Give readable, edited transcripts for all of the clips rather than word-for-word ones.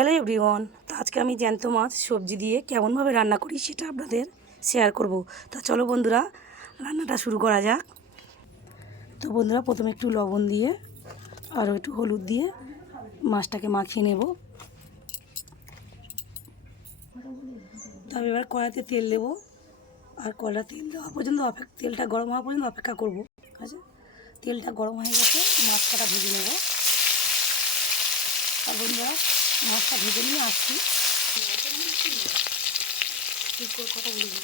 Hello everyone, তো আজকে আমি জ্যান্ত মাছ সবজি দিয়ে কেমনভাবে রান্না করি সেটা আপনাদের শেয়ার করব। তা চলো বন্ধুরা, রান্নাটা শুরু করা যাক। তো বন্ধুরা, প্রথমে একটু লবণ দিয়ে আর একটু হলুদ দিয়ে মাছটাকে মাখিয়ে নেব। তবে এবার কড়াইতে তেল দেবো, আর কড়া তেল দেওয়া পর্যন্ত তেলটা গরম হওয়া পর্যন্ত অপেক্ষা করব। ঠিক আছে, তেলটা গরম হয়ে গেছে, মাছটা ভেজে নেব। আর বন্ধুরা, মাছটা ভেজে নিয়ে আসছি। কথা বলে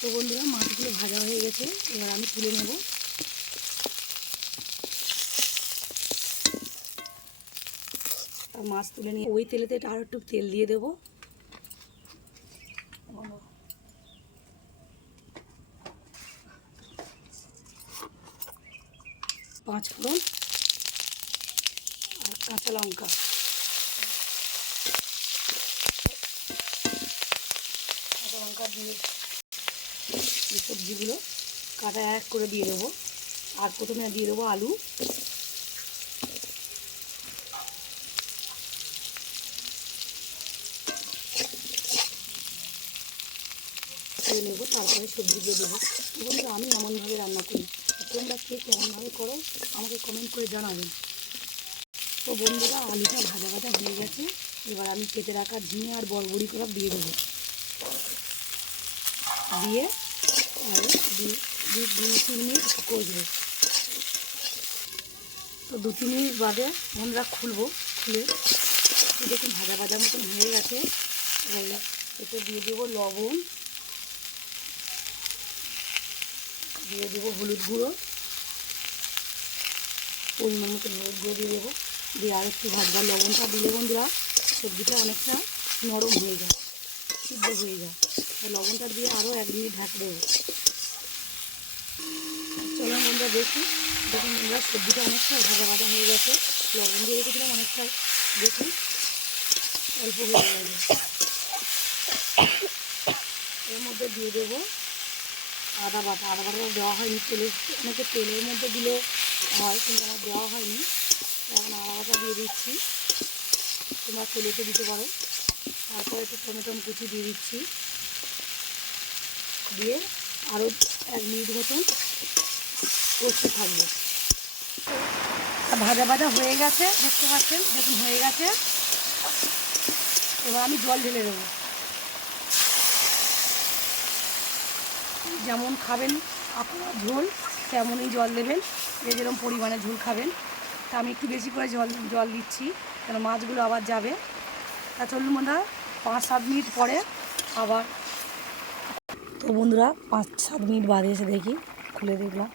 তো বন্ধুরা, মাছগুলো ভাজা হয়ে গেছে, এবার আমি তুলে নেব। আর মাছ তুলে নিয়ে ওই তেলেতে আরও একটু তেল দিয়ে দেবো। পাঁচ ফোড়ন আর কাঁচা লঙ্কা, দিয়ে এই সবজিগুলো কাটা এক করে দিয়ে দেবো। আর প্রথমে দিয়ে দেবো আলু, দিয়ে নেবো, তারপরে সবজি দিয়ে দেবো। বন্ধুরা, আমি এমনভাবে রান্না করি, তোমরা কে কেমনভাবে করো আমাকে কমেন্ট করে জানাবেন। তো বন্ধুরা, আলুটা ভাজা ভাজা হয়ে গেছে, এবার আমি কেটে রাখা ঝিঙে আর বড়বড়ি করে দিয়ে দেবো। দিয়ে আর 2-3 মিনিট কষবো। তো 2-3 মিনিট বাদে আমরা খুলবো। খুলে দেখুন ভাজা ভাজা মতন হয়ে গেছে। এতে দিয়ে দেবো লবণ, দিয়ে দেবো হলুদ গুঁড়ো, পরিমাণ মতো হলুদ গুঁড়ো দিয়ে দেবো। দিয়ে আর একটু ভাজবার লবণটা দিলে বন্ধুরা সবজিটা অনেকটা নরম হয়ে যায়, সিদ্ধ হয়ে যায়। লবণটা দিয়ে আরও 1 মিনিট ঢাকা দেবো। চলুন বন্ধুরা, দেখুন বন্ধুরা, সবজিটা অনেকটা ভাজা ভাজা হয়ে গেছে। লবণ দিয়ে রেখেছিলাম অনেকটা, দেখুন অল্প হয়ে গেছে। এর মধ্যে দিয়ে দেবো আদা বাটা। আদা বাটা দেওয়া হয়নি, তেলে অনেকে তেলের মধ্যে দিলে হয়, কিন্তু আমার দেওয়া হয়নি। এখন আদা বাটা দিয়ে দিচ্ছি, তোমরা তেলেতে দিতে পারো। তারপরে একটু টমেটো কুচি দিয়ে দিচ্ছি, দিয়ে আরও 1 মিনিট মতন কষতে থাকবে। ভাজা ভাজা হয়ে গেছে, দেখতে পাচ্ছেন, দেখুন হয়ে গেছে। এবার আমি জল ঢেলে দেবো। যেমন খাবেন আপনারা ঝোল, তেমনই জল দেবেন, যে যেরকম পরিমাণে ঝোল খাবেন। তা আমি একটু বেশি করে জল দিচ্ছি, কেন মাছগুলো আবার যাবে। তা চলুন বন্ধুরা, 5-7 মিনিট পরে আবার। তো বন্ধুরা, 5-7 মিনিট বাদে এসে দেখি, খুলে দেখলাম।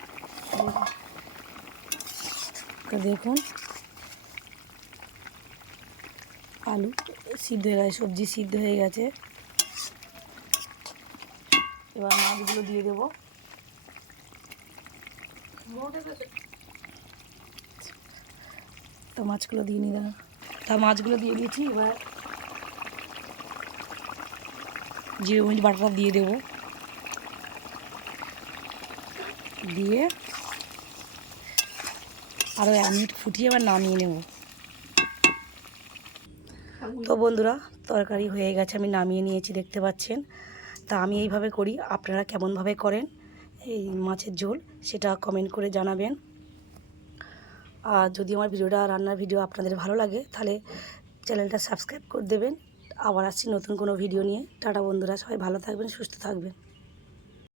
তো দেখুন আলু সিদ্ধ হয়ে গেছে, সবজি সিদ্ধ হয়ে গেছে। এবার মাছগুলো দিয়ে দেবো। তো মাছগুলো দিয়ে নিলাম, মাছগুলো দিয়ে দিয়েছি। এবার জিরে মরিচ বাটাটা দিয়ে দেবো, দিয়ে আরও 1 মিনিট ফুটিয়ে এবার নামিয়ে নেব। তো বন্ধুরা, তরকারি হয়ে গেছে, আমি নামিয়ে নিয়েছি, দেখতে পাচ্ছেন। তা আমি এইভাবে করি, আপনারা কেমনভাবে করেন এই মাছের ঝোল সেটা কমেন্ট করে জানাবেন। আর যদি আমার ভিডিওটা, রান্নার ভিডিও আপনাদের ভালো লাগে, তাহলে চ্যানেলটা সাবস্ক্রাইব করে দেবেন। আবার আসছি নতুন কোনো ভিডিও নিয়ে। টাটা বন্ধুরা, সবাই ভালো থাকবেন, সুস্থ থাকবেন।